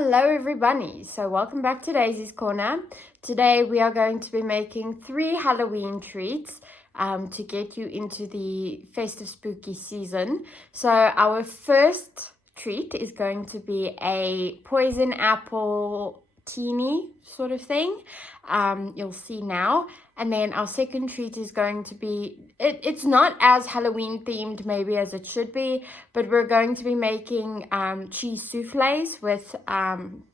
Hello everybody, so welcome back to Daisy's Corner. Today we are going to be making 3 Halloween treats to get you into the festive spooky season. So our first treat is going to be a poison apple teeny sort of thing. You'll see now. And then our second treat is going to be, it's not as Halloween themed maybe as it should be, but we're going to be making cheese souffles with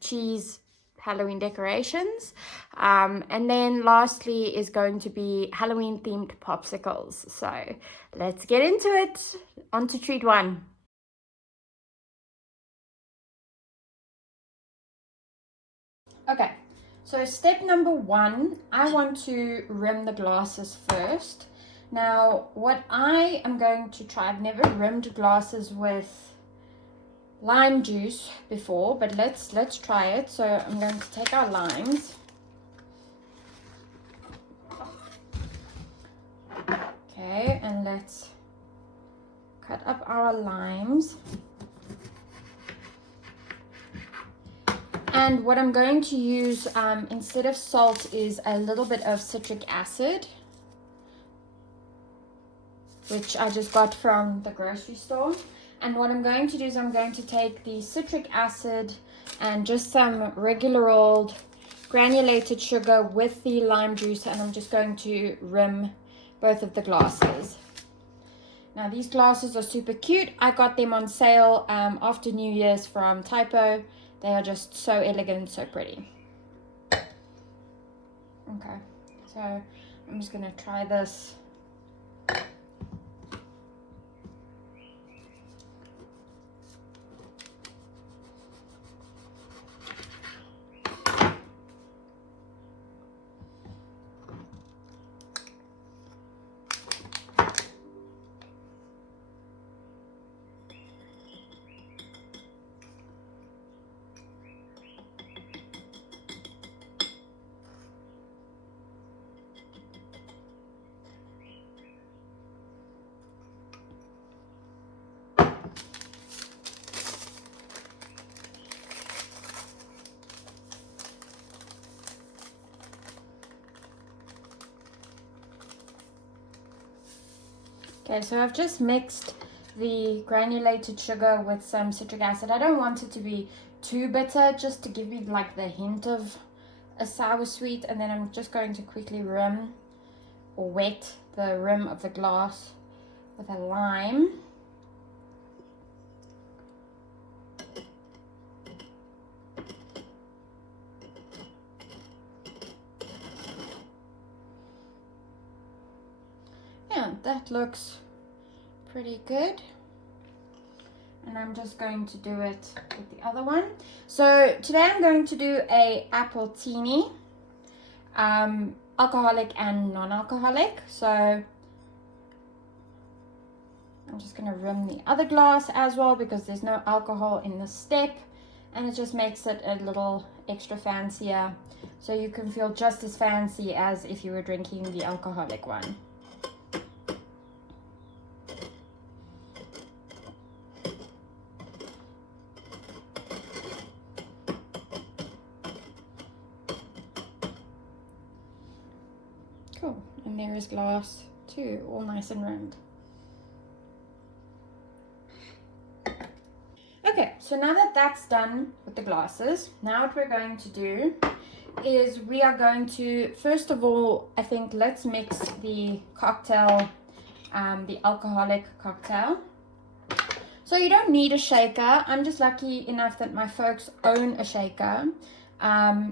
cheese Halloween decorations. And then lastly is going to be Halloween themed popsicles. So let's get into it. On to treat 1. Okay. So step number 1, I want to rim the glasses first. Now, what I am going to try, I've never rimmed glasses with lime juice before, but let's try it. So I'm going to take our limes. Okay, and let's cut up our limes. And what I'm going to use instead of salt is a little bit of citric acid, which I just got from the grocery store. And what I'm going to do is I'm going to take the citric acid and just some regular old granulated sugar with the lime juice, and I'm just going to rim both of the glasses. Now these glasses are super cute. I got them on sale after New Year's from Typo. They are just so elegant, so pretty. Okay, so I'm just gonna try this. Okay, so I've just mixed the granulated sugar with some citric acid. I don't want it to be too bitter, just to give me like the hint of a sour sweet. And then I'm just going to quickly rim or wet the rim of the glass with a lime. Yeah, that looks pretty good. And I'm just going to do it with the other one. So today I'm going to do a apple teeny, alcoholic and non-alcoholic. So I'm just going to rim the other glass as well because there's no alcohol in this step, and it just makes it a little extra fancier, so you can feel just as fancy as if you were drinking the alcoholic one. Cool, and there is glass 2, all nice and round. Okay, so now that that's done with the glasses, now what we're going to do is we are going to, first of all, I think let's mix the cocktail, the alcoholic cocktail. So you don't need a shaker. I'm just lucky enough that my folks own a shaker.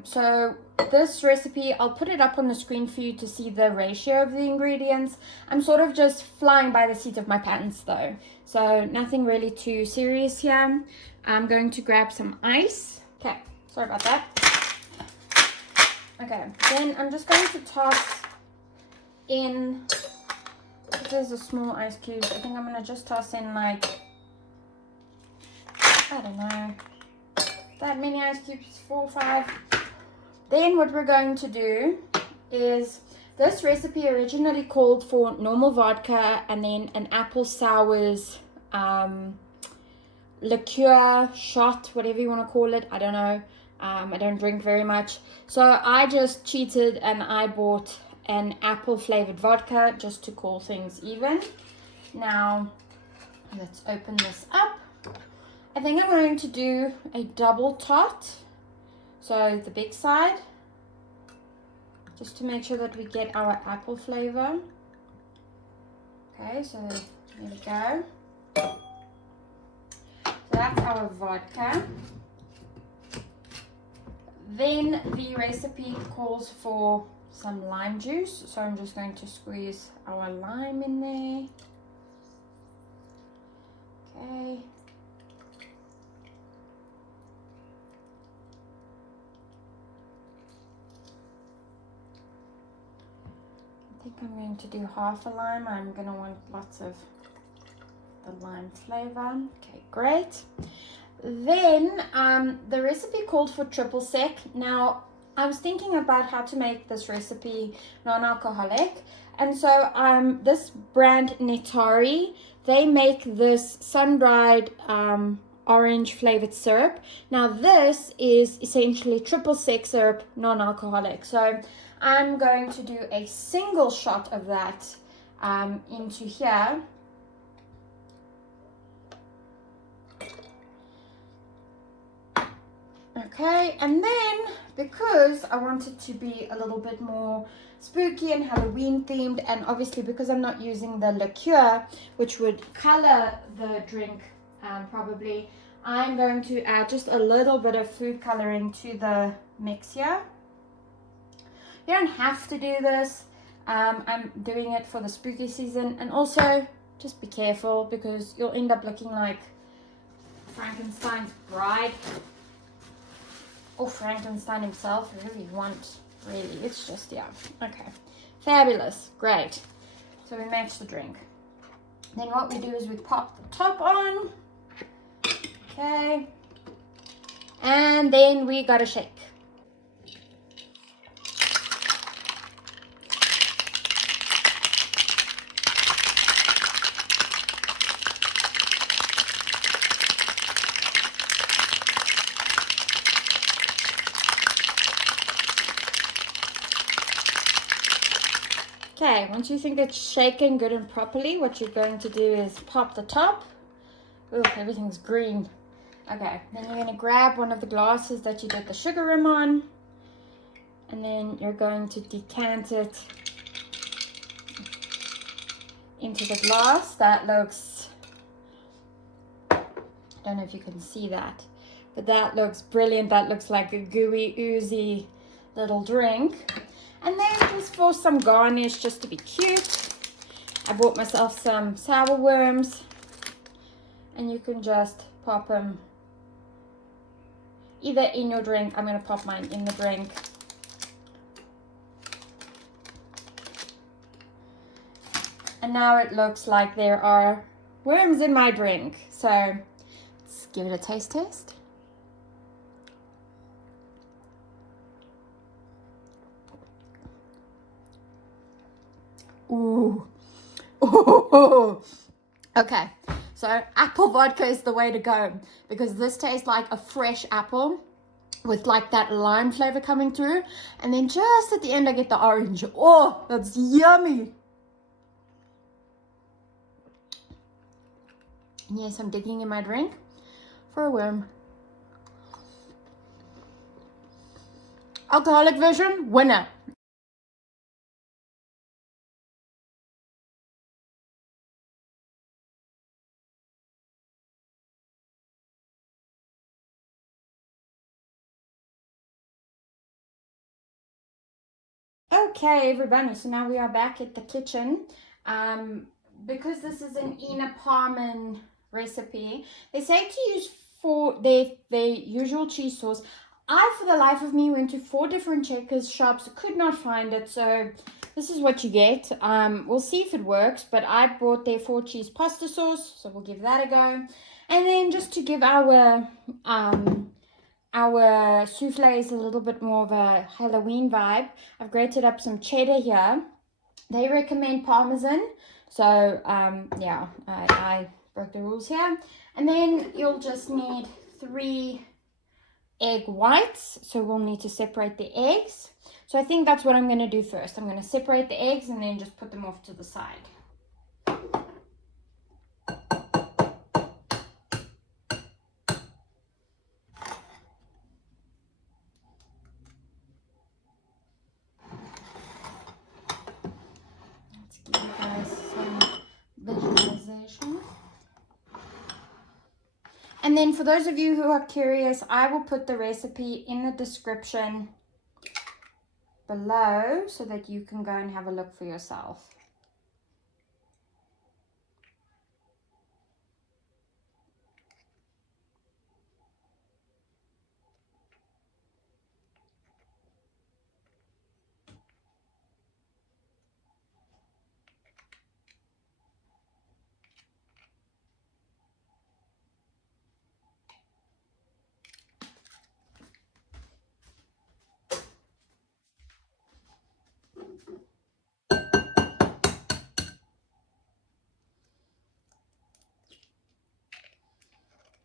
So this recipe, I'll put it up on the screen for you to see the ratio of the ingredients. I'm sort of just flying by the seat of my pants though, so nothing really too serious here. I'm going to grab some ice. Okay, sorry about that. Okay, then I'm just going to toss in, this is a small ice cube, I think I'm going to just toss in like, I don't know, that many ice cubes, 4 or 5. Then what we're going to do is, this recipe originally called for normal vodka and then an apple sours liqueur shot, whatever you want to call it. I don't know. I don't drink very much. So I just cheated and I bought an apple flavored vodka just to call things even. Now, let's open this up. I think I'm going to do a double tot. So the big side, just to make sure that we get our apple flavor. Okay, so there we go. So that's our vodka. Then the recipe calls for some lime juice. So I'm just going to squeeze our lime in there. Okay. I think I'm going to do half a lime. I'm going to want lots of the lime flavor. Okay, great. Then the recipe called for triple sec. Now, I was thinking about how to make this recipe non-alcoholic. And so this brand Netari, they make this sun-dried orange flavored syrup. Now, this is essentially triple sec syrup, non-alcoholic. So I'm going to do a single shot of that into here. Okay, and then because I want it to be a little bit more spooky and Halloween themed, and obviously because I'm not using the liqueur, which would color the drink probably, I'm going to add just a little bit of food coloring to the mix here. You don't have to do this. I'm doing it for the spooky season, and also just be careful because you'll end up looking like Frankenstein's bride. Or Frankenstein himself, whoever you want, really. It's just, yeah. Okay. Fabulous. Great. So we match the drink. Then what we do is we pop the top on. Okay. And then we gotta shake. Okay, once you think it's shaken good and properly, what you're going to do is pop the top. Ooh, everything's green. Okay, then you're going to grab one of the glasses that you did the sugar rim on, and then you're going to decant it into the glass. That looks, I don't know if you can see that, but that looks brilliant. That looks like a gooey, oozy little drink. And then just for some garnish, just to be cute, I bought myself some sour worms, and you can just pop them either in your drink. I'm going to pop mine in the drink. And now it looks like there are worms in my drink. So let's give it a taste test. Ooh. Ooh. Okay, so apple vodka is the way to go because this tastes like a fresh apple with like that lime flavor coming through. And then just at the end, I get the orange. Oh, that's yummy. And yes, I'm digging in my drink for a worm. Alcoholic version, winner. Okay, everybody, so now we are back at the kitchen. Because this is an Ina Parman recipe, they say to use their usual cheese sauce. I, for the life of me, went to 4 different Checkers shops, could not find it, so this is what you get. We'll see if it works, but I bought their 4 cheese pasta sauce, so we'll give that a go. And then just to give our souffles a little bit more of a Halloween vibe, I've grated up some cheddar here. They recommend Parmesan, so yeah, I broke the rules here. And then you'll just need 3 egg whites. So we'll need to separate the eggs. So I think that's what I'm going to do first. I'm going to separate the eggs and then just put them off to the side. Let's give you guys some visualization. And then for those of you who are curious, I will put the recipe in the description below so that you can go and have a look for yourself.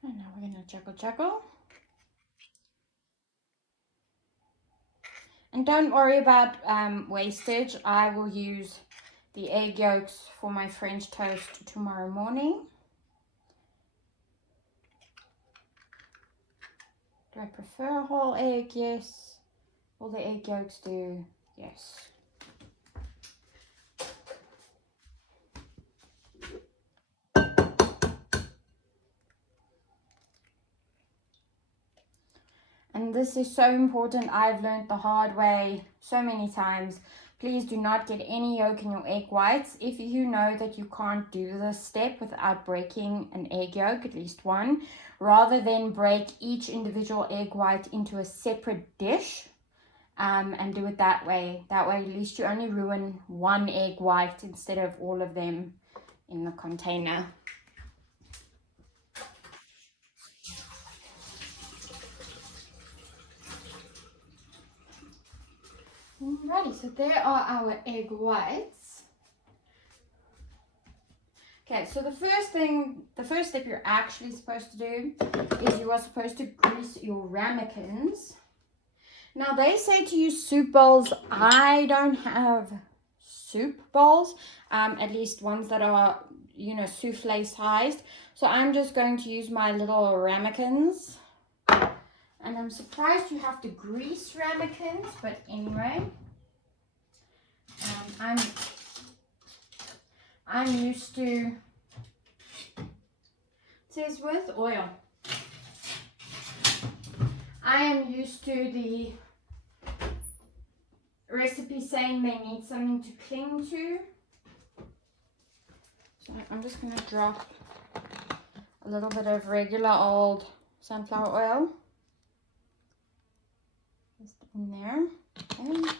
And now we're going to juggle. And don't worry about wastage. I will use the egg yolks for my French toast tomorrow morning. Do I prefer a whole egg? Yes. Will the egg yolks do? Yes. And this is so important. I've learned the hard way so many times. Please do not get any yolk in your egg whites. If you know that you can't do this step without breaking an egg yolk, at least one, rather than break each individual egg white into a separate dish and do it that way. That way, at least you only ruin one egg white instead of all of them in the container. Alrighty, so there are our egg whites. Okay, so the first step you're actually supposed to do is you are supposed to grease your ramekins. Now they say to use soup bowls. I don't have soup bowls, at least ones that are, you know, souffle sized. So I'm just going to use my little ramekins. And I'm surprised you have to grease ramekins, but anyway. I'm used to, it says with oil. I am used to the recipe saying they need something to cling to. So I'm just going to drop a little bit of regular old sunflower oil just in there. Okay.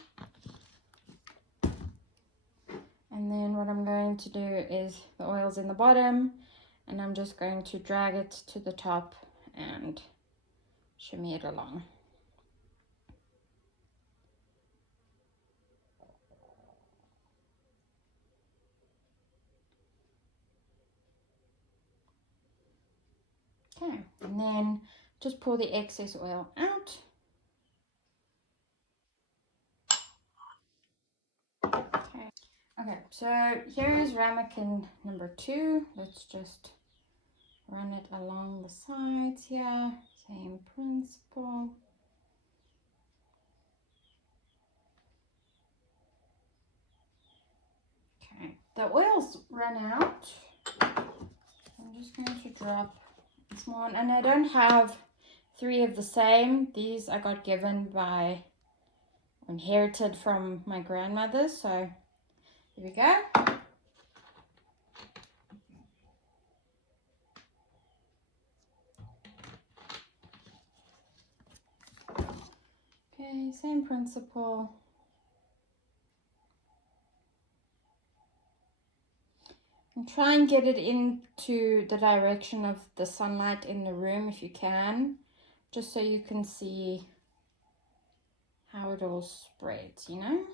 And then what I'm going to do is the oil's in the bottom and I'm just going to drag it to the top and shimmy it along. Okay, and then just pour the excess oil out. Okay, so here is ramekin number 2. Let's just run it along the sides here. Same principle. Okay, the oil's run out. I'm just going to drop a small one, and I don't have 3 of the same. These I got given by, inherited from my grandmother, so here we go. Okay, same principle. And try and get it into the direction of the sunlight in the room if you can, just so you can see how it all spreads, you know?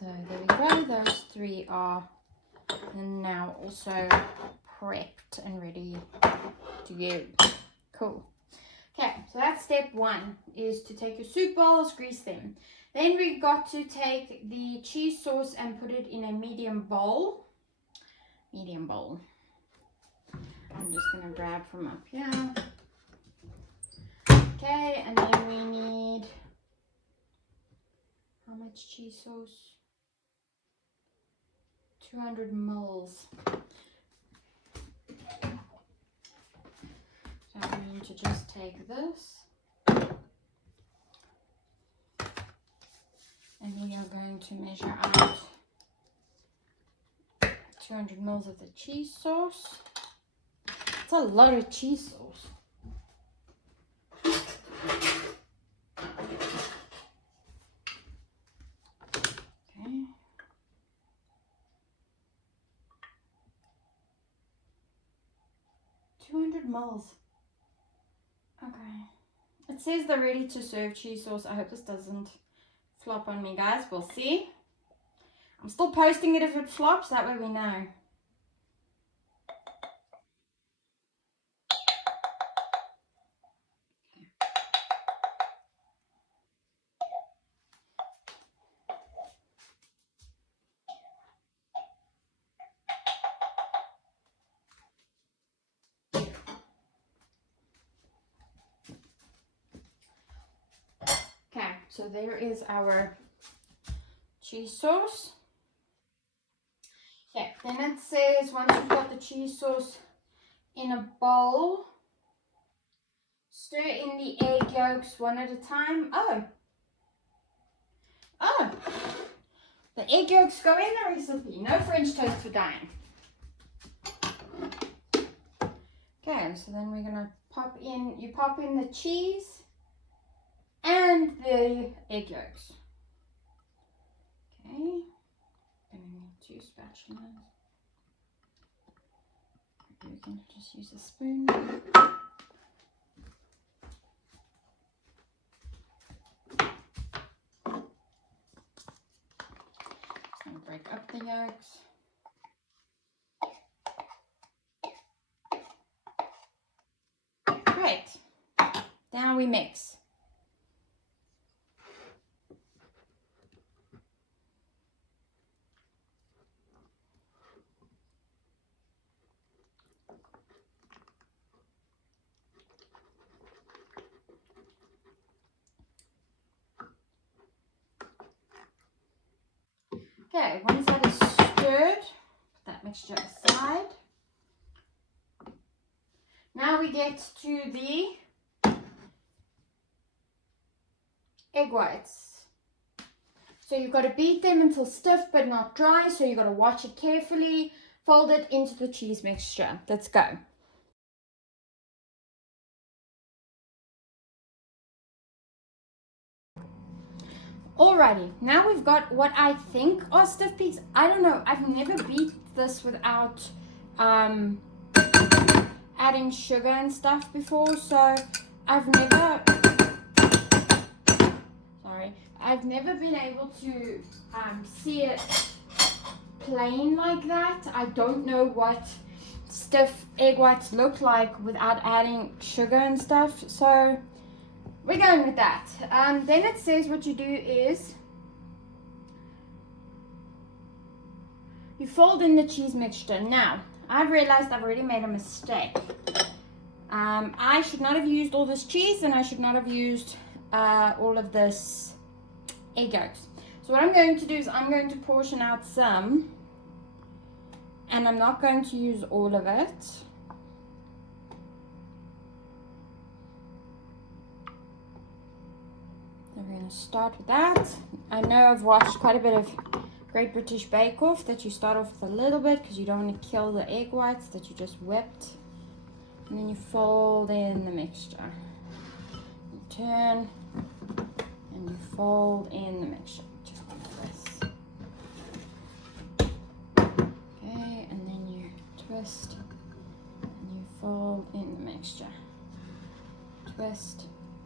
So there we go, those 3 are now also prepped and ready to go. Cool. Okay, so that's step 1, is to take your soup bowls, grease them. Then we got to take the cheese sauce and put it in a medium bowl. I'm just going to grab from up here. Okay, and then we need, how much cheese sauce? 200 mils. So I'm going to just take this. And we are going to measure out 200 mils of the cheese sauce. It's a lot of cheese sauce. Okay. Mils. Okay. It says the ready to serve cheese sauce. I hope this doesn't flop on me, guys. We'll see. I'm still posting it if it flops, that way we know. Okay, so there is our cheese sauce. Okay, then it says once you've got the cheese sauce in a bowl, stir in the egg yolks one at a time. Oh, the egg yolks go in the recipe. No French toast for Diane. Okay, so then we're gonna pop in the cheese and the egg yolks. Okay, gonna need 2 spatulas. You can just use a spoon. Just gonna break up the yolks. Great. Now we mix. Okay, once that is stirred, put that mixture aside. Now we get to the egg whites. So you've got to beat them until stiff but not dry, so you've got to watch it carefully. Fold it into the cheese mixture. Let's go. Alrighty, now we've got what I think are stiff peaks. I don't know, I've never beat this without adding sugar and stuff before, so I've never been able to see it plain like that. I don't know what stiff egg whites look like without adding sugar and stuff, so we're going with that. Then it says what you do is you fold in the cheese mixture. Now, I've realized I've already made a mistake. I should not have used all this cheese, and I should not have used all of this egg yolks. So what I'm going to do is I'm going to portion out some, and I'm not going to use all of it. So we're going to start with that. I know I've watched quite a bit of Great British Bake Off that you start off with a little bit because you don't want to kill the egg whites that you just whipped. And then you fold in the mixture. You turn and you fold in the mixture. Just like this. Okay, and then you twist and you fold in the mixture. Twist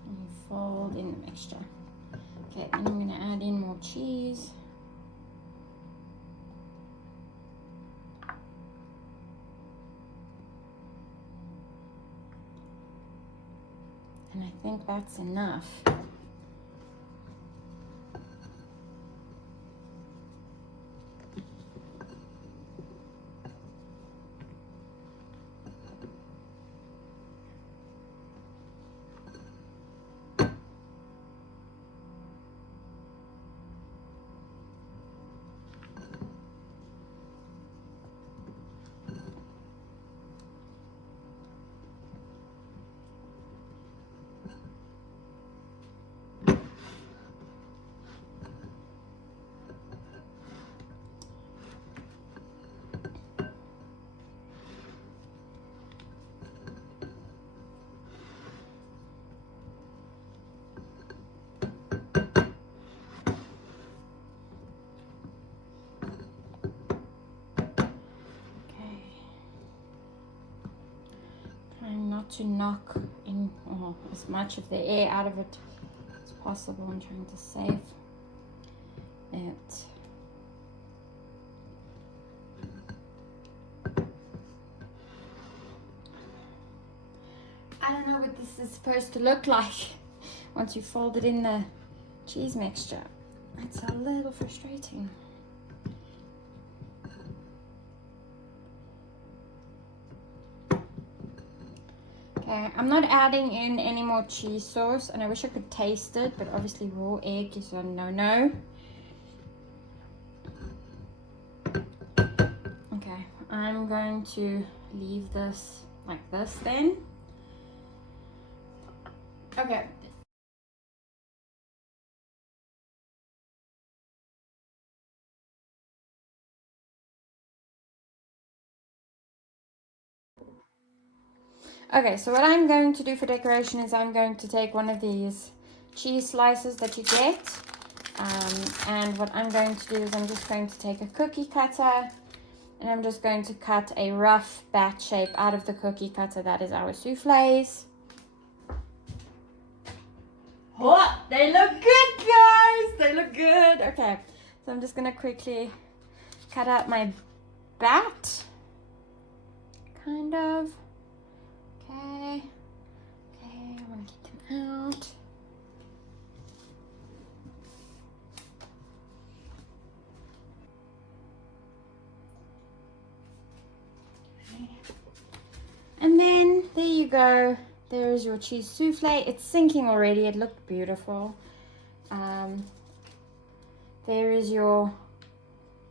and you fold in the mixture. Okay, then I'm going to add in more cheese. And I think that's enough. Not to knock in as much of the air out of it as possible. I'm trying to save it. I don't know what this is supposed to look like once you fold it in the cheese mixture. It's a little frustrating. Okay, I'm not adding in any more cheese sauce, and I wish I could taste it, but obviously raw egg is a no-no. Okay, I'm going to leave this like this then. Okay. Okay, so what I'm going to do for decoration is I'm going to take one of these cheese slices that you get. And what I'm going to do is I'm just going to take a cookie cutter and I'm just going to cut a rough bat shape out of the cookie cutter. That is our souffles. Oh, they look good, guys. They look good. Okay, so I'm just going to quickly cut out my bat. Kind of. Okay, I want to get them out. Okay. And then there you go. There is your cheese souffle. It's sinking already. It looked beautiful. There is your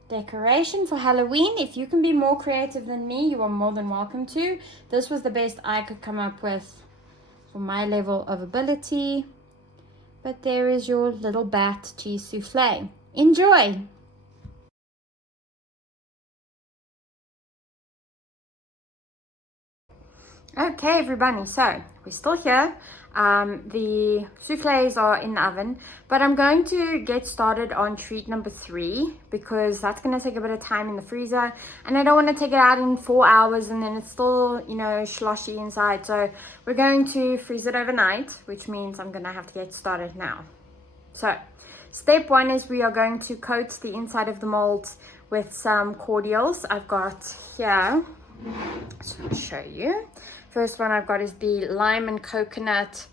decoration for Halloween. If you can be more creative than me, you are more than welcome to. This was the best I could come up with for my level of ability. But there is your little bat cheese souffle. Enjoy! Okay, everybody, so we're still here. The souffles are in the oven, but I'm going to get started on treat number 3 because that's going to take a bit of time in the freezer, and I don't want to take it out in 4 hours and then it's still, you know, sloshy inside. So we're going to freeze it overnight, which means I'm going to have to get started now. So step 1 is we are going to coat the inside of the molds with some cordials. I've got here, so I'll show you. First one I've got is the lime and coconut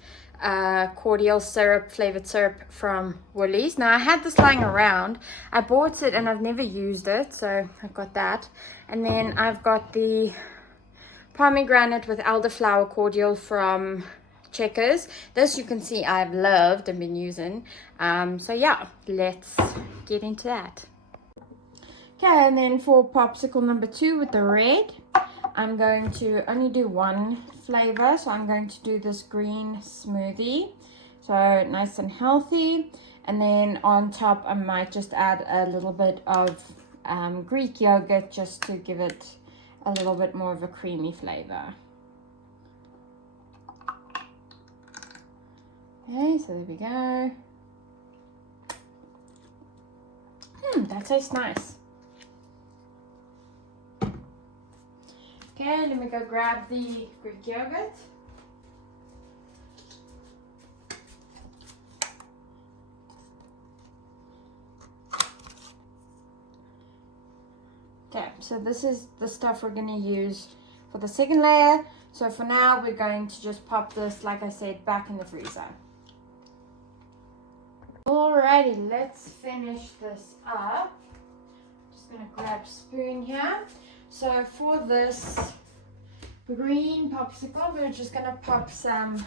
cordial syrup, flavored syrup from Woolies. Now I had this lying around. I bought it and I've never used it, so I've got that. And then I've got the pomegranate with elderflower cordial from Checkers. This you can see I've loved and been using. So yeah, let's get into that. Okay, and then for popsicle number 2 with the red, I'm going to only do one flavor. So I'm going to do this green smoothie. So nice and healthy. And then on top, I might just add a little bit of Greek yogurt just to give it a little bit more of a creamy flavor. Okay, so there we go. That tastes nice. Okay, let me go grab the Greek yogurt. Okay, so this is the stuff we're going to use for the second layer. So for now, we're going to just pop this, like I said, back in the freezer. Alrighty, let's finish this up. Just gonna grab a spoon here. So for this green popsicle, we're just gonna pop some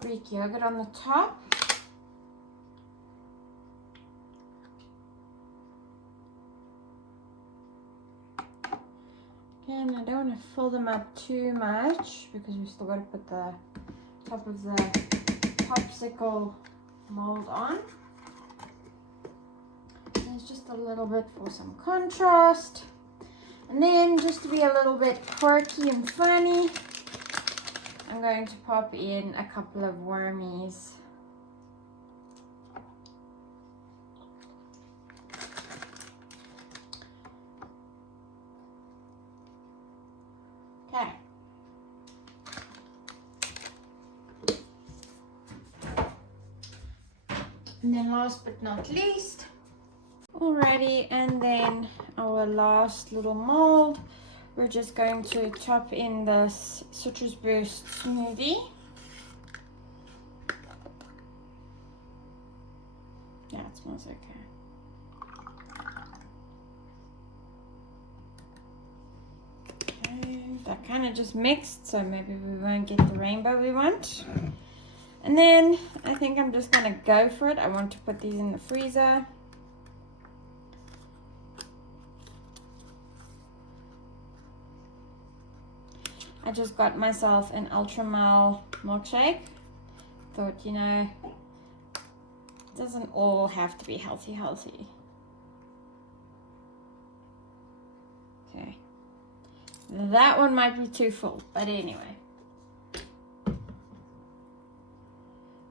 Greek yogurt on the top. And I don't want to fill them up too much because we've still got to put the top of the popsicle mold on. There's just a little bit for some contrast. And then just to be a little bit quirky and funny, I'm going to pop in a couple of wormies. Okay. And then last but not least, alrighty, and then our last little mold, we're just going to top in this Citrus Boost smoothie. Yeah, it smells okay. That kind of just mixed, so maybe we won't get the rainbow we want. And then I think I'm just gonna go for it. I want to put these in the freezer. I just got myself an ultra mild milkshake. Thought, you know, it doesn't all have to be healthy. Okay. That one might be too full, but anyway.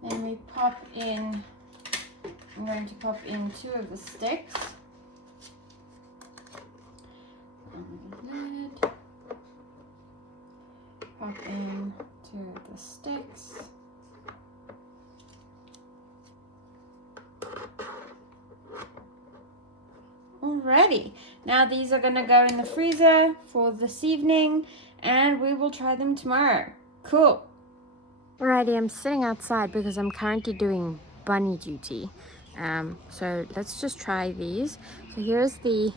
Then we pop in, I'm going to pop in 2 of the sticks. On the lid. Pop in 2 of the sticks. Alrighty, now these are gonna go in the freezer for this evening and we will try them tomorrow. Cool. Alrighty, I'm sitting outside because I'm currently doing bunny duty. So let's just try these. So here's the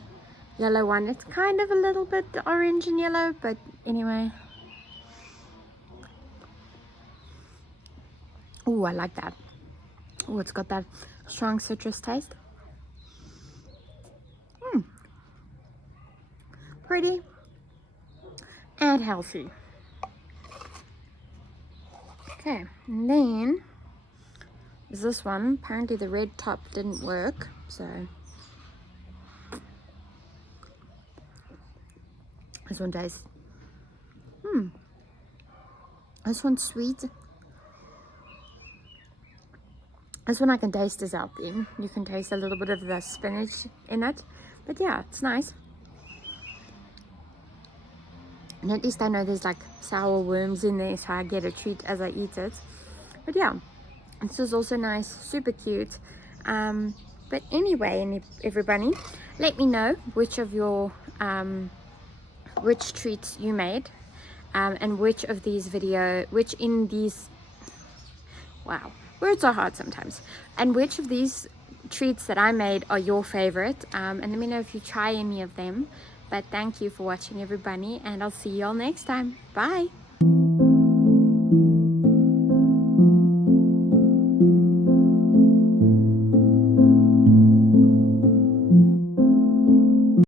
yellow one. It's kind of a little bit orange and yellow, but anyway. Oh, I like that. Oh, it's got that strong citrus taste. Pretty and healthy. Okay, and then is this one. Apparently the red top didn't work, so this one tastes this one's sweet. This one I can taste is out there. You can taste a little bit of the spinach in it, but yeah, it's nice. And at least I know there's like sour worms in there, so I get a treat as I eat it. But yeah, this is also nice, super cute. But anyway, everybody, let me know which of your which treats you made, and which in these, wow, words are hard sometimes, and which of these treats that I made are your favorite, and let me know if you try any of them. But thank you for watching, everybody, and I'll see you all next time. Bye.